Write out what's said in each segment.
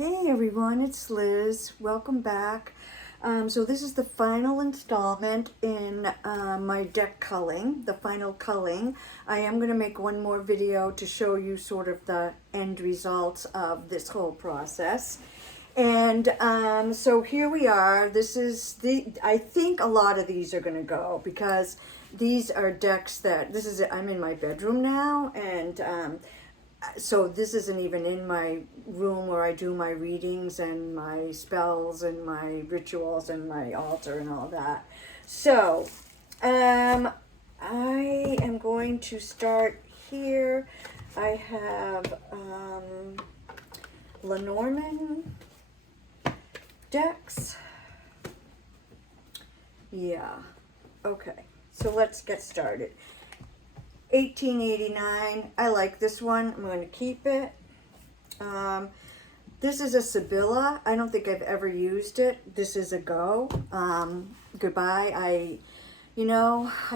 Hey everyone, it's Liz. Welcome back. So this is the final installment in my deck culling, the final culling. I am going to make one more video to show you sort of the end results of this whole process. And so here we are. This is I think a lot of these are going to go because these are decks that, I'm in my bedroom now, and so this isn't even in my room where I do my readings and my spells and my rituals and my altar and all that. So I am going to start here. I have Lenormand decks. Yeah, okay, so let's get started. 1889. I like this one. I'm going to keep it. This is a Sibylla. I don't think I've ever used it. This is a go. Goodbye. I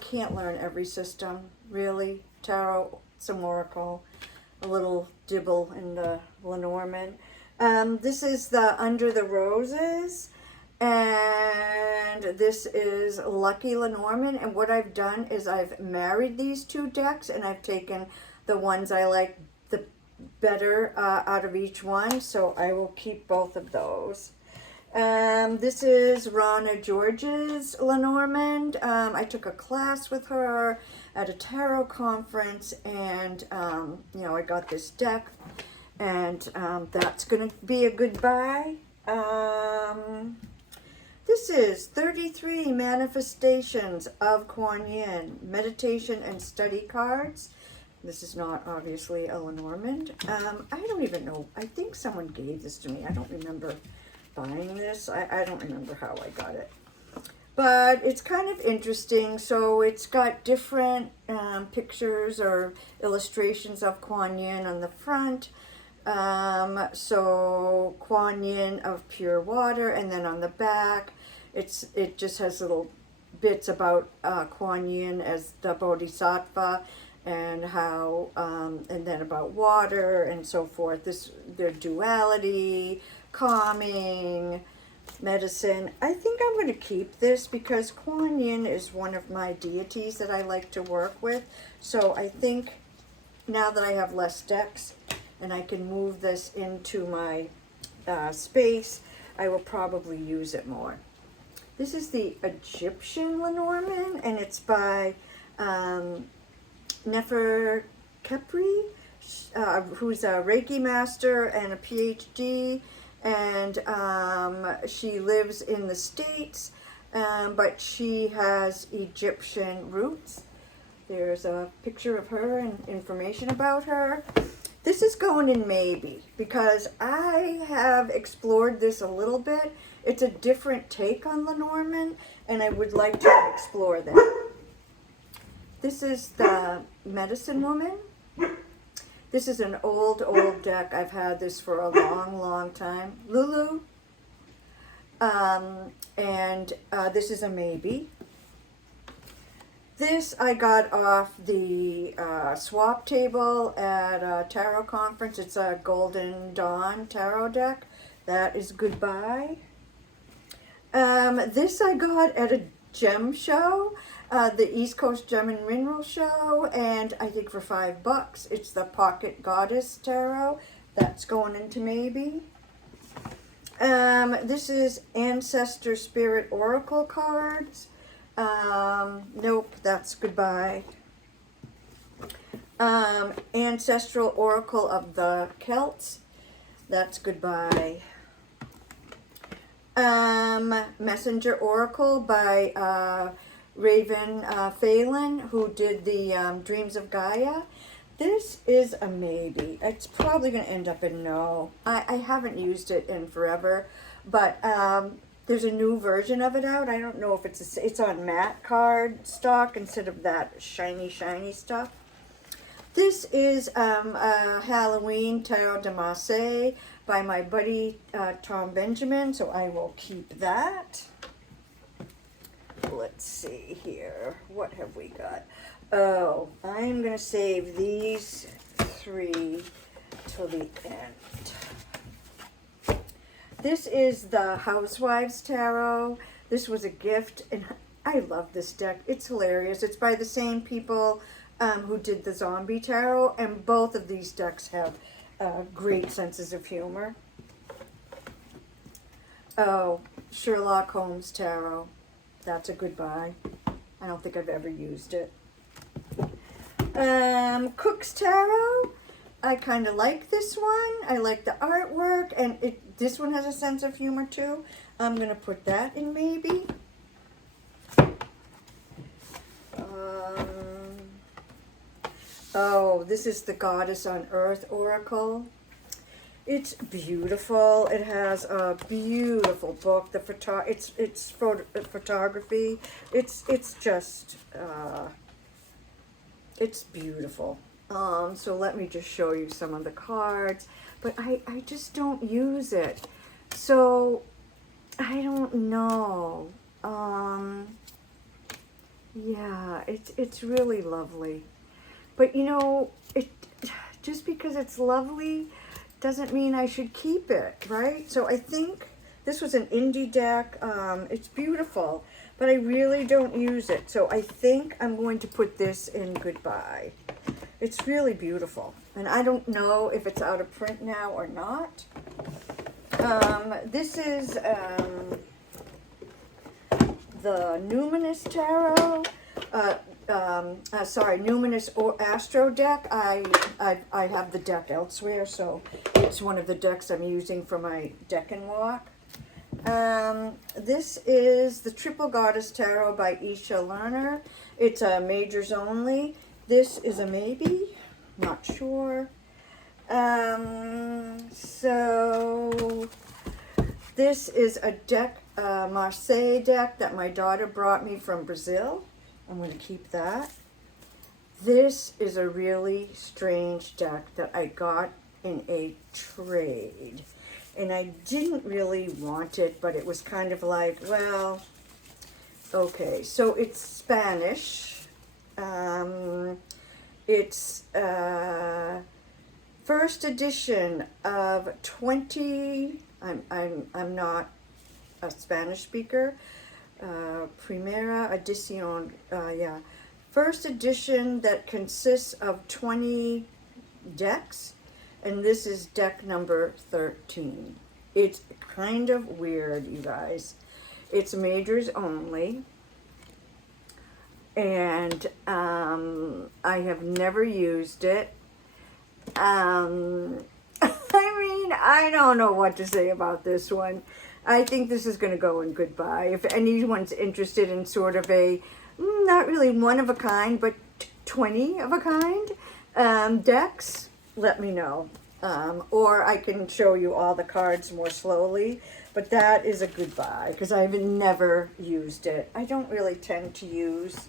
can't learn every system, really. Tarot, some Oracle, a little dibble in the Lenormand. This is the Under the Roses. And this is Lucky Lenormand, and what I've done is I've married these two decks and I've taken the ones I like the better out of each one, so I will keep both of those. This is Rana George's Lenormand. I took a class with her at a tarot conference, and I got this deck, and that's gonna be a goodbye. This is 33 Manifestations of Kuan Yin, Meditation and Study Cards. This is not obviously a Lenormand. I don't even know. I think someone gave this to me. I don't remember buying this. I don't remember how I got it. But it's kind of interesting. So it's got different pictures or illustrations of Kuan Yin on the front. So Kuan Yin of pure water, and then on the back it just has little bits about Kuan Yin as the Bodhisattva, and how and then about water and so forth. Their duality, calming, medicine. I think I'm going to keep this because Kuan Yin is one of my deities that I like to work with. So I think now that I have less decks and I can move this into my space, I will probably use it more. This is the Egyptian Lenormand, and it's by Nefer Khepri, who's a Reiki master and a PhD, and she lives in the States, but she has Egyptian roots. There's a picture of her and information about her. This is going in maybe because I have explored this a little bit. It's a different take on Lenormand, and I would like to explore that. This is the Medicine Woman. This is an old deck. I've had this for a long time. Lulu. And this is a maybe. This I got off the swap table at a tarot conference. It's a Golden Dawn tarot deck. That is goodbye. This I got at a gem show, the East Coast Gem and Mineral Show, and I think for $5. It's the Pocket Goddess Tarot. That's going into maybe. This is Ancestor Spirit Oracle cards. Nope, that's goodbye. Ancestral Oracle of the Celts. That's goodbye. Messenger Oracle by Raven Phelan, who did the Dreams of Gaia. This is a maybe. It's probably going to end up in no. I haven't used it in forever, but there's a new version of it out. I don't know if it's on matte card stock instead of that shiny stuff. This is a Halloween Tarot de Marseille by my buddy Tom Benjamin, so I will keep that. Let's see here. What have we got? Oh, I'm going to save these three till the end. This is the Housewives Tarot. This was a gift, and I love this deck. It's hilarious. It's by the same people who did the Zombie Tarot, and both of these decks have great senses of humor. Oh, Sherlock Holmes Tarot. That's a good buy. I don't think I've ever used it. Cook's Tarot. I kind of like this one. I like the artwork, and this one has a sense of humor too. I'm going to put that in maybe. Oh, this is the Goddess on Earth Oracle. It's beautiful. It has a beautiful book. The photography. It's just it's beautiful. So let me just show you some of the cards. But I just don't use it. So I don't know. Yeah, it's really lovely. But you know, just because it's lovely doesn't mean I should keep it, right? So I think this was an indie deck. It's beautiful, but I really don't use it. So I think I'm going to put this in goodbye. It's really beautiful. And I don't know if it's out of print now or not. This is the Numinous Tarot. Numinous Astro deck. I have the deck elsewhere, so it's one of the decks I'm using for my deck and walk. This is the Triple Goddess Tarot by Isha Lerner. It's a majors only. This is a maybe, not sure. So this is a deck, Marseille deck that my daughter brought me from Brazil. I'm going to keep that. This is a really strange deck that I got in a trade. And I didn't really want it, but it was kind of like, well, okay. So it's Spanish. It's first edition of 20. I'm not a Spanish speaker. Primera edición, yeah. First edition that consists of 20 decks, and this is deck number 13. It's kind of weird, you guys. It's majors only, and I have never used it. I mean, I don't know what to say about this one. I think this is going to go in goodbye. If anyone's interested in sort of a, not really one of a kind, but 20 of a kind decks, let me know. Or I can show you all the cards more slowly. But that is a goodbye because I've never used it. I don't really tend to use.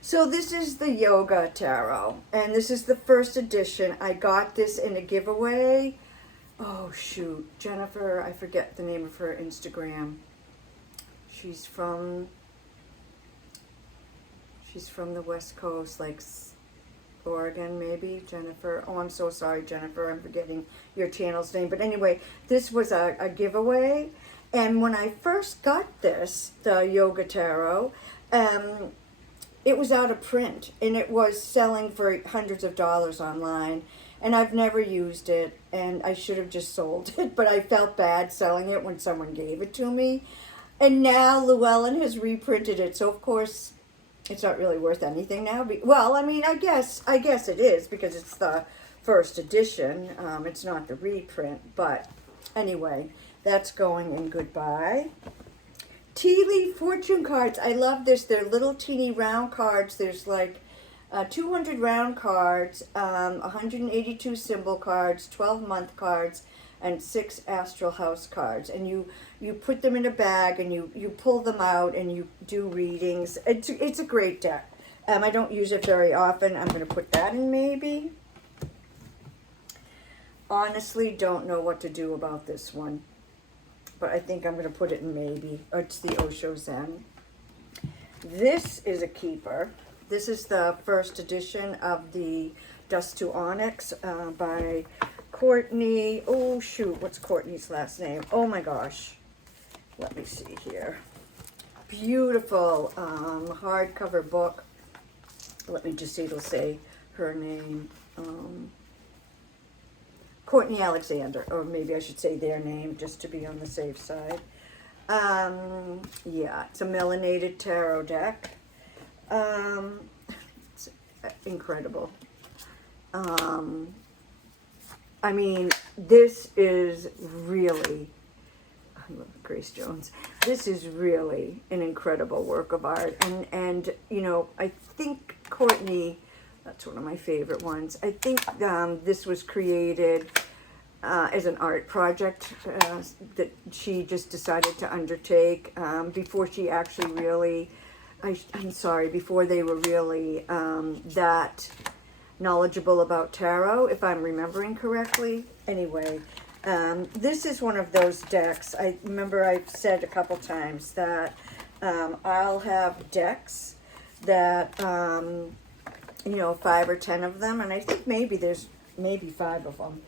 So this is the Yoga Tarot. And this is the first edition. I got this in a giveaway. Oh, shoot. Jennifer, I forget the name of her Instagram. She's from the West Coast, like Oregon, maybe. Jennifer. Oh, I'm so sorry, Jennifer. I'm forgetting your channel's name. But anyway, this was a giveaway. And when I first got this, the Yoga Tarot, it was out of print. And it was selling for hundreds of dollars online. And I've never used it, and I should have just sold it, but I felt bad selling it when someone gave it to me. And now Llewellyn has reprinted it, so of course it's not really worth anything now. Well, I mean, I guess it is because it's the first edition. It's not the reprint, but anyway, that's going in goodbye. Tea leaf fortune cards. I love this. They're little teeny round cards. There's like 200 round cards, 182 symbol cards, 12-month cards, and 6 astral house cards. And you put them in a bag and you pull them out and you do readings. It's a great deck. I don't use it very often. I'm going to put that in maybe. Honestly, don't know what to do about this one. But I think I'm going to put it in maybe. It's the Osho Zen. This is a keeper. This is the first edition of the Dust to Onyx by Courtney, oh shoot, what's Courtney's last name? Oh my gosh. Let me see here. Beautiful hardcover book. Let me just see, it'll say her name. Courtney Alexander, or maybe I should say their name just to be on the safe side. Yeah, it's a melanated tarot deck. It's incredible. I mean, this is really, I love Grace Jones. This is really an incredible work of art. And you know, I think Courtney, that's one of my favorite ones. I think this was created as an art project that she just decided to undertake before she actually really, I'm sorry, before they were really that knowledgeable about tarot, if I'm remembering correctly. Anyway, this is one of those decks. I remember I've said a couple times that I'll have decks that, you know, 5 or 10 of them, and I think maybe there's maybe 5 of them,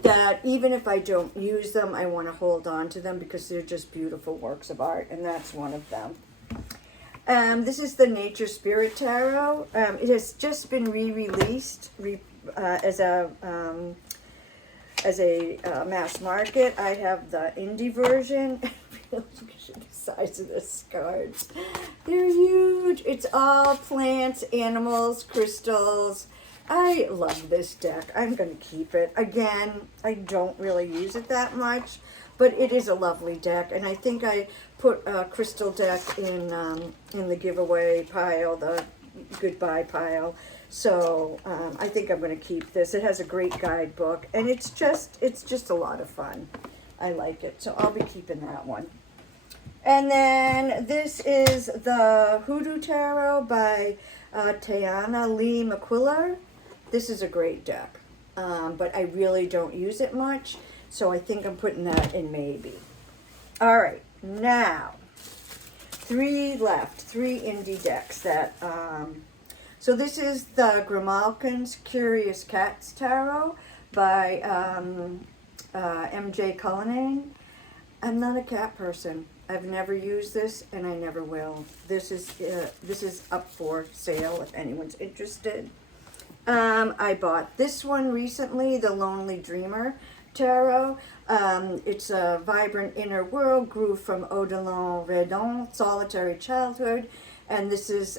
that even if I don't use them, I want to hold on to them because they're just beautiful works of art, and that's one of them. This is the Nature Spirit Tarot. It has just been re-released as a mass market. I have the indie version. Look at the size of the cards. They're huge. It's all plants, animals, crystals. I love this deck. I'm going to keep it. Again, I don't really use it that much, but it is a lovely deck, and I think I put a crystal deck in the giveaway pile, the goodbye pile. So I think I'm going to keep this. It has a great guidebook, and it's just a lot of fun. I like it, so I'll be keeping that one. And then this is the Hoodoo Tarot by Tiana Lee McQuillar. This is a great deck, but I really don't use it much, so I think I'm putting that in maybe. All right, now 3 left, 3 indie decks that. So this is the Grimalkin's Curious Cats Tarot by MJ Culling. I'm not a cat person. I've never used this, and I never will. This is up for sale if anyone's interested. I bought this one recently, the Lonely Dreamer Tarot. It's a vibrant inner world, grew from Odilon Redon, solitary childhood, and this is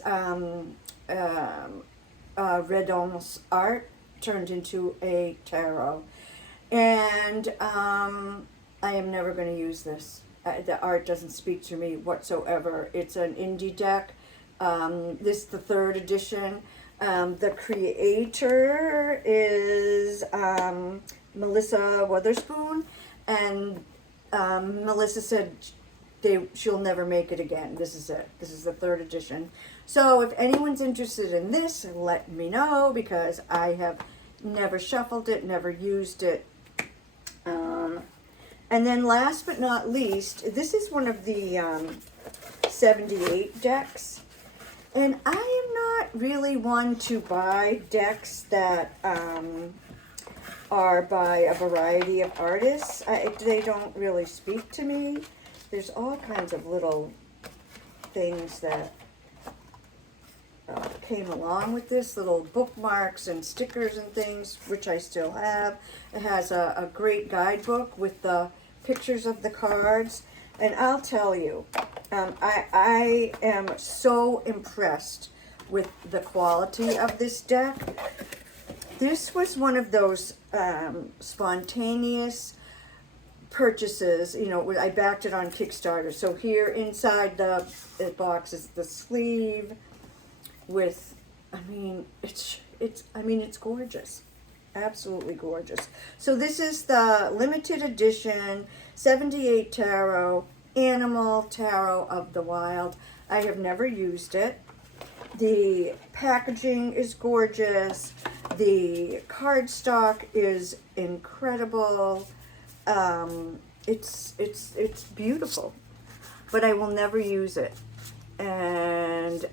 Redon's art turned into a tarot. And I am never going to use this. The art doesn't speak to me whatsoever. It's an indie deck. This is the 3rd edition. The creator is Melissa Witherspoon, and Melissa said she'll never make it again. This is it. This is the 3rd edition. So if anyone's interested in this, let me know, because I have never shuffled it, never used it. And then last but not least, this is one of the 78 decks. And I am not really one to buy decks that are by a variety of artists. They don't really speak to me. There's all kinds of little things that came along with this, little bookmarks and stickers and things, which I still have. It has a great guidebook with the pictures of the cards. And I'll tell you, I am so impressed with the quality of this deck. This was one of those spontaneous purchases. You know, I backed it on Kickstarter. So here inside the box is the sleeve with, I mean, it's gorgeous. Absolutely gorgeous. So this is the limited edition 78 Tarot Animal Tarot of the Wild. I have never used it. The packaging is gorgeous. The cardstock is incredible. It's beautiful, but I will never use it. And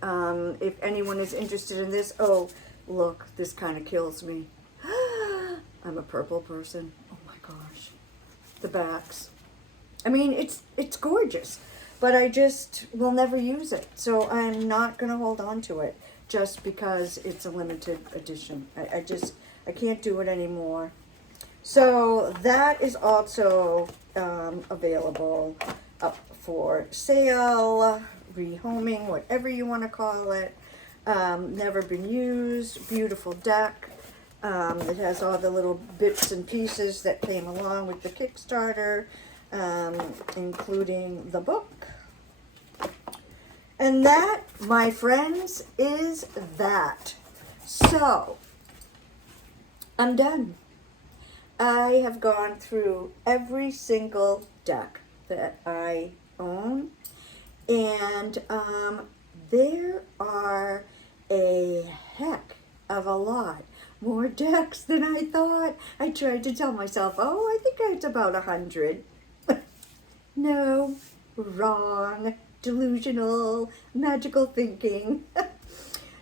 if anyone is interested in this, oh, look, this kind of kills me. I'm a purple person. Oh my gosh. The backs. I mean, it's gorgeous, but I just will never use it. So I'm not going to hold on to it just because it's a limited edition. I can't do it anymore. So that is also available up for sale, rehoming, whatever you want to call it. Never been used, beautiful deck. It has all the little bits and pieces that came along with the Kickstarter, including the book. And that, my friends, is that. So, I'm done. I have gone through every single deck that I own, and there are a heck of a lot more decks than I thought. I tried to tell myself, oh, I think it's about 100. No, wrong, delusional, magical thinking.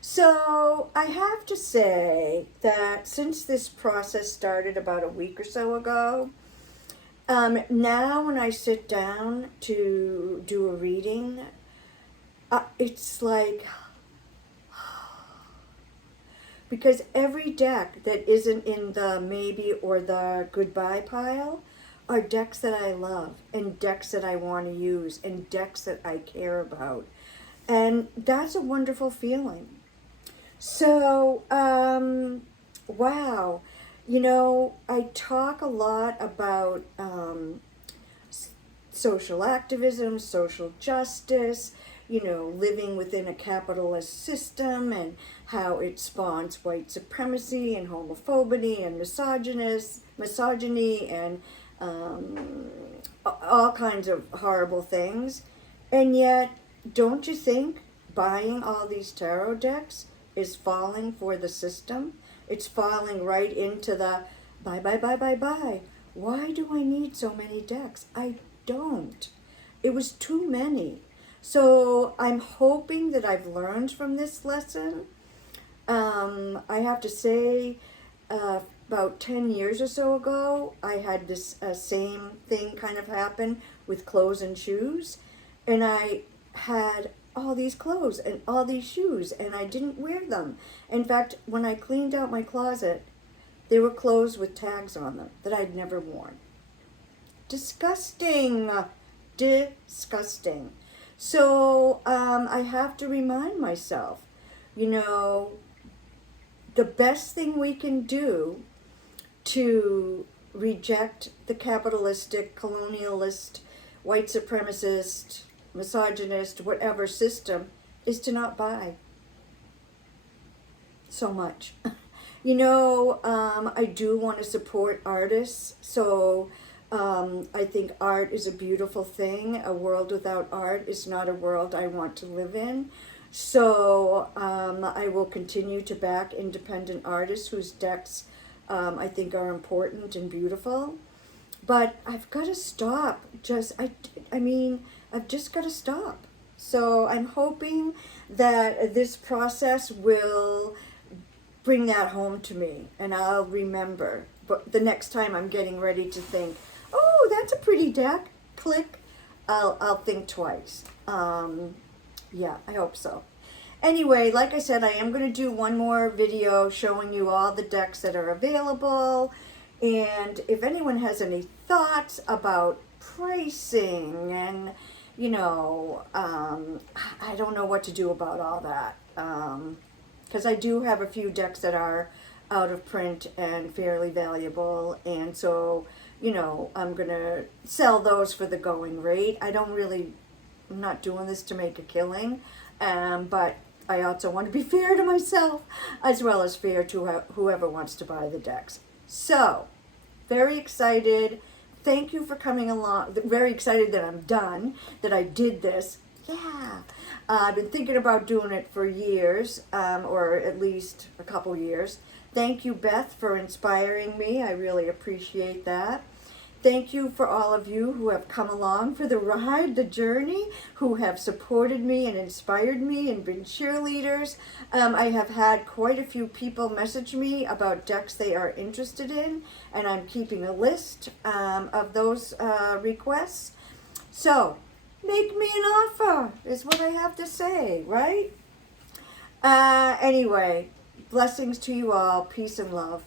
So I have to say that since this process started about a week or so ago, now when I sit down to do a reading, it's like, because every deck that isn't in the maybe or the goodbye pile are decks that I love and decks that I want to use and decks that I care about. And that's a wonderful feeling. So, wow, you know, I talk a lot about social activism, social justice, you know, living within a capitalist system and how it spawns white supremacy and homophobia and misogyny and all kinds of horrible things. And yet, don't you think buying all these tarot decks is falling for the system? It's falling right into the buy, buy, buy, buy, buy. Why do I need so many decks? I don't. It was too many. So I'm hoping that I've learned from this lesson. I have to say, about 10 years or so ago, I had this same thing kind of happen with clothes and shoes. And I had all these clothes and all these shoes, and I didn't wear them. In fact, when I cleaned out my closet, there were clothes with tags on them that I'd never worn. Disgusting. Disgusting. So I have to remind myself, you know, the best thing we can do to reject the capitalistic, colonialist, white supremacist, misogynist, whatever system is to not buy so much. You know, I do want to support artists, so I think art is a beautiful thing. A world without art is not a world I want to live in. So I will continue to back independent artists whose decks I think are important and beautiful. But I've got to stop. I've just got to stop. So I'm hoping that this process will bring that home to me, and I'll remember. But the next time I'm getting ready to think, oh, that's a pretty deck, click, I'll think twice. Yeah, I hope so. Anyway, like I said, I am going to do one more video showing you all the decks that are available. And if anyone has any thoughts about pricing and, you know, I don't know what to do about all that. Because I do have a few decks that are out of print and fairly valuable. And so, you know, I'm going to sell those for the going rate. I'm not doing this to make a killing. But I also want to be fair to myself as well as fair to whoever wants to buy the decks. So, very excited. Thank you for coming along. Very excited that I'm done, that I did this. Yeah. I've been thinking about doing it for years, or at least a couple years. Thank you, Beth, for inspiring me. I really appreciate that. Thank you for all of you who have come along for the ride, the journey, who have supported me and inspired me and been cheerleaders. I have had quite a few people message me about decks they are interested in, and I'm keeping a list of those requests. So, make me an offer, is what I have to say, right? Anyway, blessings to you all. Peace and love.